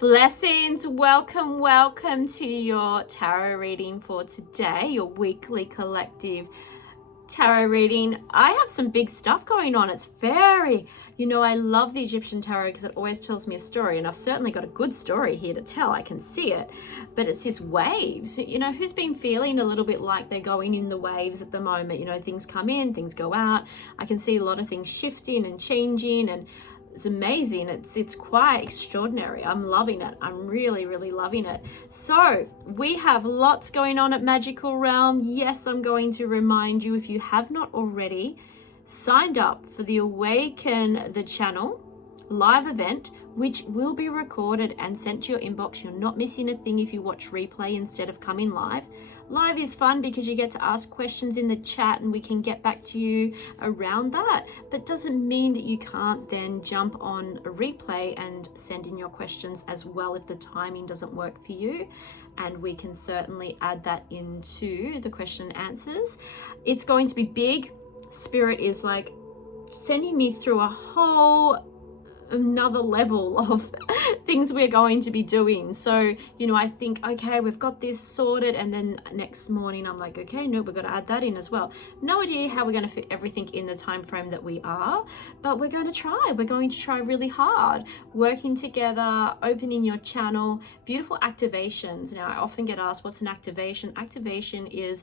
Blessings, welcome to your tarot reading for today, your weekly collective tarot reading. I have some big stuff going on. It's very, I love the Egyptian tarot because it always tells me a story, and I've certainly got a good story here to tell. I can see it, but it's just waves. Who's been feeling a little bit like they're going in the waves at the moment? Things come in, things go out. I can see a lot of things shifting and changing, and it's amazing. It's quite extraordinary. I'm loving it. I'm really loving it. So we have lots going on at Magical Realm. Yes, I'm going to remind you, if you have not already signed up for the Awaken the Channel live event, which will be recorded and sent to your inbox. You're not missing a thing if you watch replay instead of coming live. Live is fun because you get to ask questions in the chat and we can get back to you around that. But doesn't mean that you can't then jump on a replay and send in your questions as well if the timing doesn't work for you. And we can certainly add that into the question and answers. It's going to be big. Spirit is like sending me through a whole another level of things we're going to be doing. So I think, okay, we've got this sorted, and then next morning I'm like, okay, no, we've got to add that in as well. No idea how we're going to fit everything in the time frame that we are, but we're going to try really hard, working together, opening your channel, beautiful activations. Now I often get asked, what's an activation? Activation is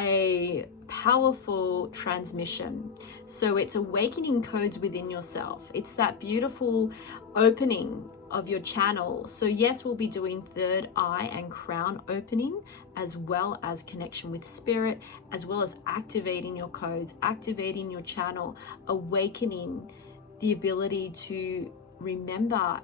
a powerful transmission. So it's awakening codes within yourself. It's that beautiful opening of your channel. So yes, we'll be doing third eye and crown opening, as well as connection with spirit, as well as activating your codes, activating your channel, awakening the ability to remember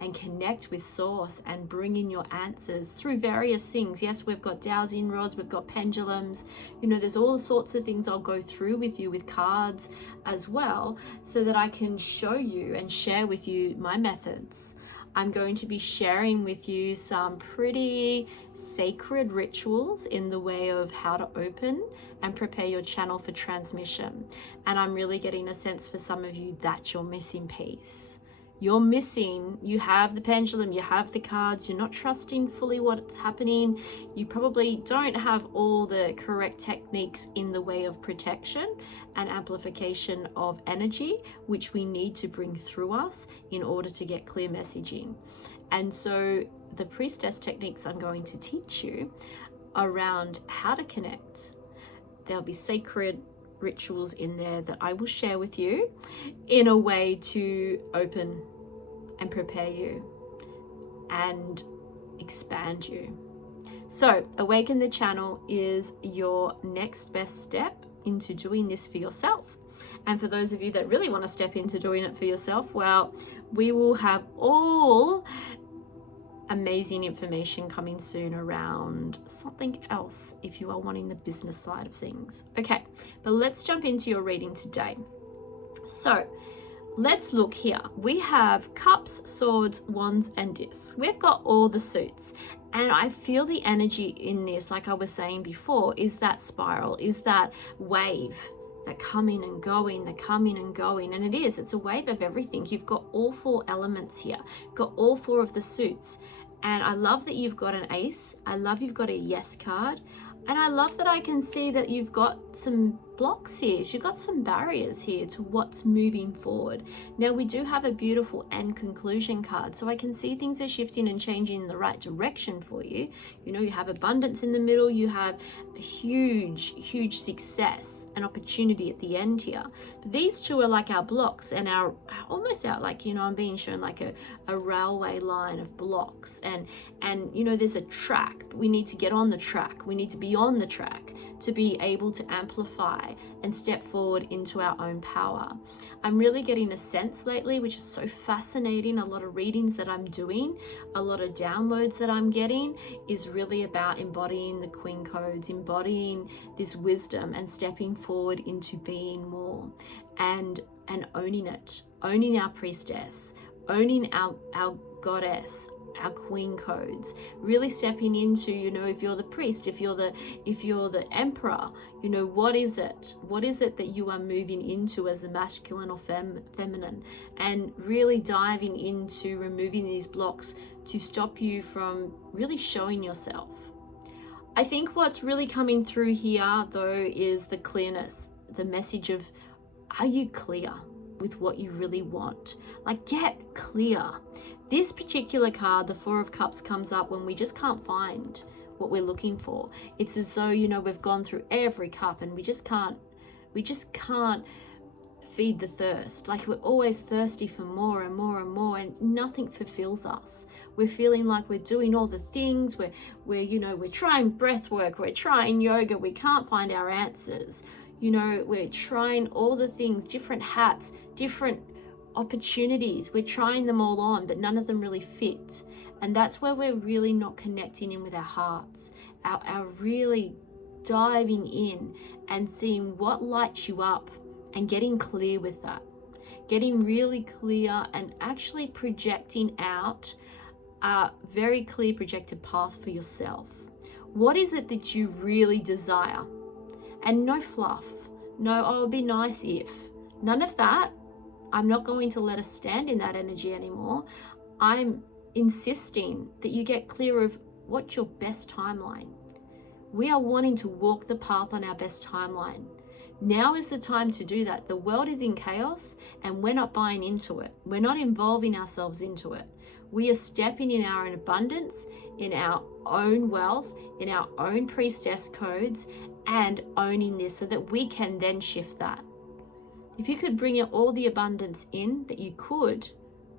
and connect with source and bring in your answers through various things. Yes, we've got dowsing rods, we've got pendulums, there's all sorts of things I'll go through with you with cards as well, so that I can show you and share with you my methods. I'm going to be sharing with you some pretty sacred rituals in the way of how to open and prepare your channel for transmission. And I'm really getting a sense for some of you that you're missing piece. You have the pendulum, you have the cards, you're not trusting fully what's happening. You probably don't have all the correct techniques in the way of protection and amplification of energy, which we need to bring through us in order to get clear messaging. And so the priestess techniques I'm going to teach you around how to connect. There'll be sacred rituals in there that I will share with you in a way to open and prepare you and expand you. So Awaken the Channel is your next best step into doing this for yourself. And for those of you that really want to step into doing it for yourself, well, we will have all amazing information coming soon around something else if you are wanting the business side of things. Okay, but let's jump into your reading today. So let's look here. We have cups, swords, wands, and discs. We've got all the suits. And I feel the energy in this, like I was saying before, is that spiral, is that wave that coming and going, and it is. It's a wave of everything. You've got all four elements here. You've got all four of the suits. And I love that you've got an ace. I love you've got a yes card. And I love that I can see that you've got some blocks here. So you've got some barriers here to what's moving forward. Now we do have a beautiful end conclusion card. So I can see things are shifting and changing in the right direction for you. You have abundance in the middle. You have huge success and opportunity at the end here. But these two are like our blocks and our almost out like, I'm being shown like a railway line of blocks. And there's a track, but we need to get on the track. We need to be on the track to be able to amplify and step forward into our own power. I'm really getting a sense lately, which is so fascinating. A lot of readings that I'm doing, a lot of downloads that I'm getting is really about embodying the Queen codes, embodying this wisdom and stepping forward into being more and owning it, owning our priestess, owning our goddess, our queen codes, really stepping into, you know, if you're the priest, if you're the emperor, you know, what is it that you are moving into as the masculine or feminine, and really diving into removing these blocks to stop you from really showing yourself. I think what's really coming through here though is the clearness, the message of, are you clear with what you really want? Like, get clear. This particular card, the Four of Cups, comes up when we just can't find what we're looking for. It's as though, you know, we've gone through every cup and we just can't feed the thirst. Like, we're always thirsty for more and more and more, and nothing fulfills us. We're feeling like we're doing all the things, we're trying breath work, we're trying yoga, we can't find our answers. You know, we're trying all the things, different hats, different opportunities. We're trying them all on, but none of them really fit. And that's where we're really not connecting in with our hearts, our really diving in and seeing what lights you up and getting clear with that. Getting really clear and actually projecting out a very clear projected path for yourself. What is it that you really desire? And no fluff, no, oh, it'd be nice if. None of that. I'm not going to let us stand in that energy anymore. I'm insisting that you get clear of what's your best timeline. We are wanting to walk the path on our best timeline. Now is the time to do that. The world is in chaos and we're not buying into it. We're not involving ourselves into it. We are stepping in our own abundance, in our own wealth, in our own priestess codes, and owning this so that we can then shift that. If you could bring all the abundance in that you could,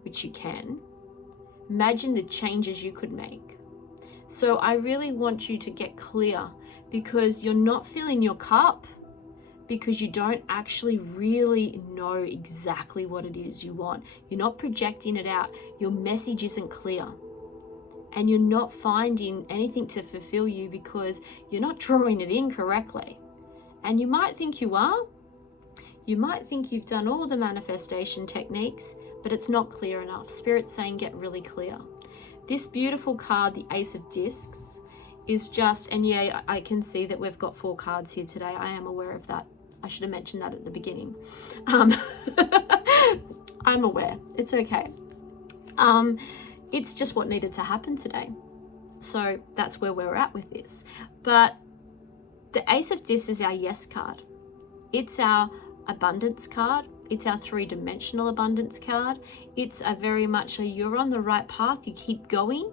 which you can, imagine the changes you could make. So I really want you to get clear, because you're not filling your cup because you don't actually really know exactly what it is you want. You're not projecting it out. Your message isn't clear. And you're not finding anything to fulfill you because you're not drawing it in correctly. And you might think you are. You might think you've done all the manifestation techniques, but it's not clear enough. Spirit's saying get really clear. This beautiful card, the Ace of Discs, is just, and yeah, I can see that we've got 4 cards here today. I am aware of that. I should have mentioned that at the beginning. I'm aware. It's okay. It's just what needed to happen today. So that's where we're at with this. But the Ace of Discs is our yes card. It's our abundance card. It's our 3-dimensional abundance card. It's a very much a you're on the right path. You keep going.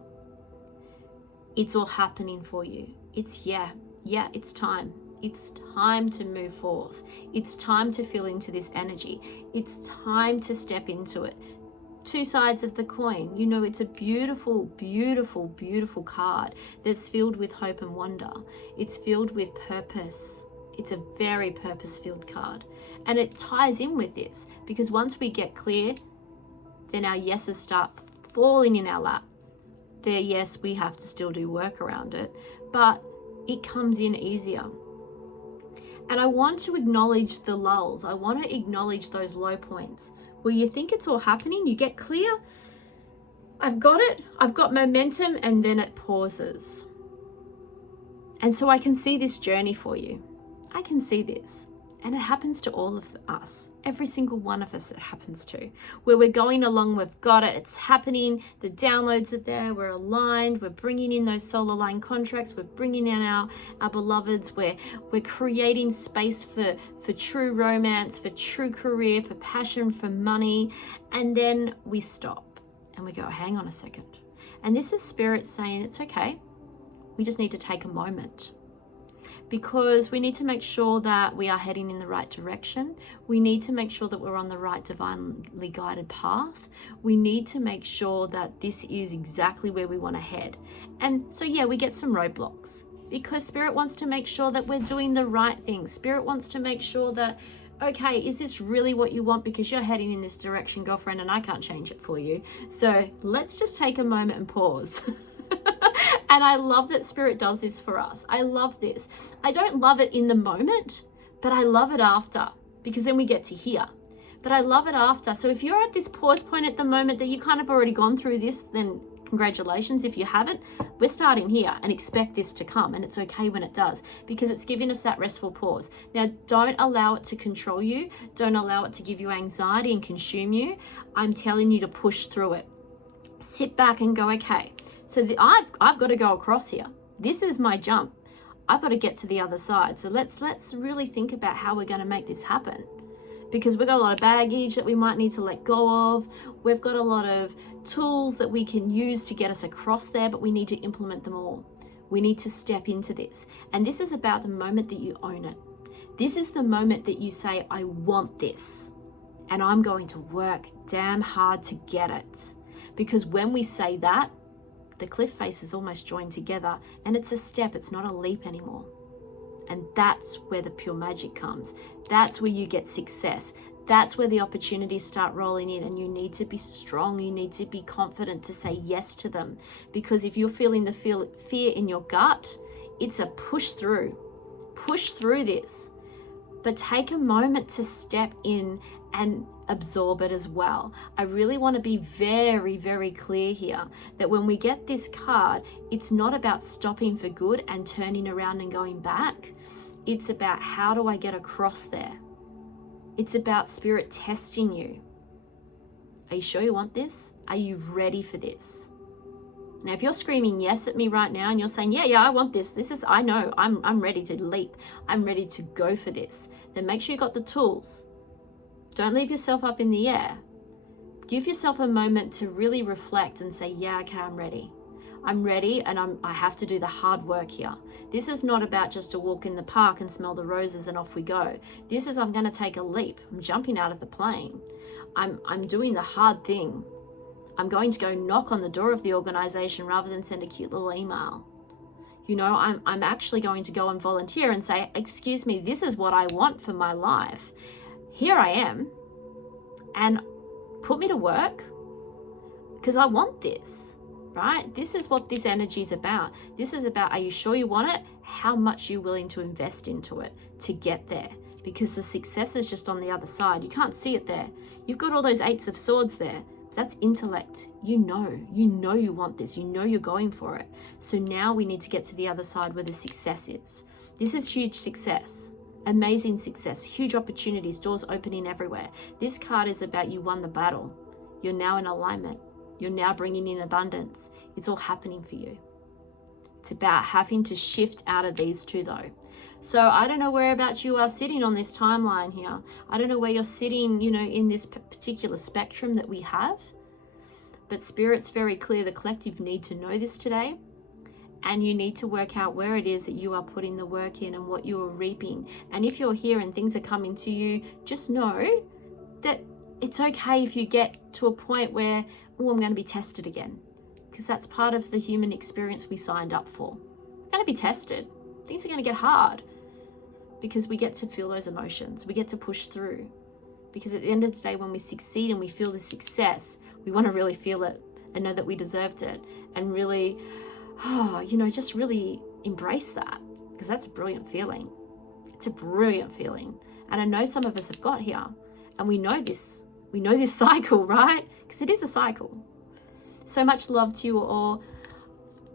It's all happening for you. It's it's time. It's time to move forth. It's time to feel into this energy. It's time to step into it. 2 sides of the coin. You know, it's a beautiful, beautiful, beautiful card that's filled with hope and wonder. It's filled with purpose. It's a very purpose-filled card. And it ties in with this, because once we get clear, then our yeses start falling in our lap. There, yes, we have to still do work around it, but it comes in easier. And I want to acknowledge the lulls. I want to acknowledge those low points where you think it's all happening, you get clear, I've got it, I've got momentum, and then it pauses. And so I can see this journey for you. I can see this. And it happens to all of us, every single one of us it happens to, where we're going along, we've got it, it's happening, the downloads are there, we're aligned, we're bringing in those soul aligned contracts, we're bringing in our beloveds, we're creating space for true romance, for true career, for passion, for money, and then we stop and we go, hang on a second. And this is Spirit saying, it's okay, we just need to take a moment. Because we need to make sure that we are heading in the right direction. We need to make sure that we're on the right divinely guided path. We need to make sure that this is exactly where we want to head. And so, yeah, we get some roadblocks because Spirit wants to make sure that we're doing the right things. Spirit wants to make sure that, okay, is this really what you want? Because you're heading in this direction, girlfriend, and I can't change it for you. So let's just take a moment and pause. And I love that Spirit does this for us. I love this. I don't love it in the moment, but I love it after, because then we get to hear. But I love it after. So if you're at this pause point at the moment that you kind of already gone through this, then congratulations. If you haven't, we're starting here, and expect this to come, and it's okay when it does, because it's giving us that restful pause. Now, don't allow it to control you. Don't allow it to give you anxiety and consume you. I'm telling you to push through it. Sit back and go, okay, so I've got to go across here. This is my jump. I've got to get to the other side. So let's really think about how we're going to make this happen, because we've got a lot of baggage that we might need to let go of. We've got a lot of tools that we can use to get us across there, but we need to implement them all. We need to step into this. And this is about the moment that you own it. This is the moment that you say, I want this, and I'm going to work damn hard to get it. Because when we say that, the cliff faces almost join together, and it's a step, it's not a leap anymore. And that's where the pure magic comes. That's where you get success. That's where the opportunities start rolling in, and you need to be strong. You need to be confident to say yes to them. Because if you're feeling the fear in your gut, it's a push through. Push through this. But take a moment to step in and absorb it as well. I really want to be very, very clear here that when we get this card, it's not about stopping for good and turning around and going back. It's about, how do I get across there? It's about spirit testing you. Are you sure you want this? Are you ready for this? Now, if you're screaming yes at me right now and you're saying, yeah, I want this. I know, I'm ready to leap. I'm ready to go for this. Then make sure you got the tools. Don't leave yourself up in the air. Give yourself a moment to really reflect and say, yeah, okay, I'm ready. I'm ready, and I have to do the hard work here. This is not about just a walk in the park and smell the roses and off we go. This is, I'm going to take a leap. I'm jumping out of the plane. I'm doing the hard thing. I'm going to go knock on the door of the organization rather than send a cute little email. You know, I'm actually going to go and volunteer and say, excuse me, this is what I want for my life. Here I am, and put me to work, because I want this, right? This is what this energy is about. This is about, are you sure you want it? How much are you willing to invest into it to get there? Because the success is just on the other side. You can't see it there. You've got all those 8s of swords there. That's intellect. You know you want this. You know you're going for it. So now we need to get to the other side where the success is. This is huge success. Amazing success, huge opportunities, doors opening everywhere. This card is about, you won the battle. You're now in alignment. You're now bringing in abundance. It's all happening for you. It's about having to shift out of these two though. So I don't know whereabouts you are sitting on this timeline here. I don't know where you're sitting, in this particular spectrum that we have. But Spirit's very clear. The collective need to know this today. And you need to work out where it is that you are putting the work in and what you are reaping. And if you're here and things are coming to you, just know that it's okay if you get to a point where, I'm going to be tested again. Because that's part of the human experience we signed up for. We're going to be tested. Things are going to get hard. Because we get to feel those emotions. We get to push through. Because at the end of the day, when we succeed and we feel the success, we want to really feel it and know that we deserved it. And really, just really embrace that, because that's a brilliant feeling. It's a brilliant feeling. And I know some of us have got here, and we know this cycle, right? Because it is a cycle. So much love to you all.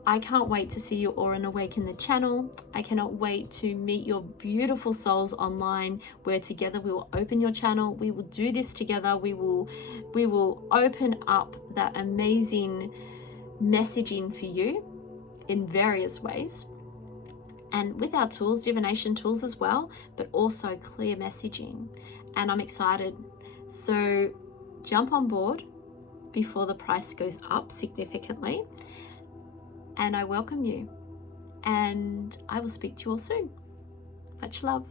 I can't wait to see you all on Awaken the Channel. I cannot wait to meet your beautiful souls online, where together we will open your channel. We will do this together. We will open up that amazing messaging for you in various ways, and with our tools, divination tools as well, but also clear messaging. And I'm excited. So jump on board before the price goes up significantly. And I welcome you. And I will speak to you all soon. Much love.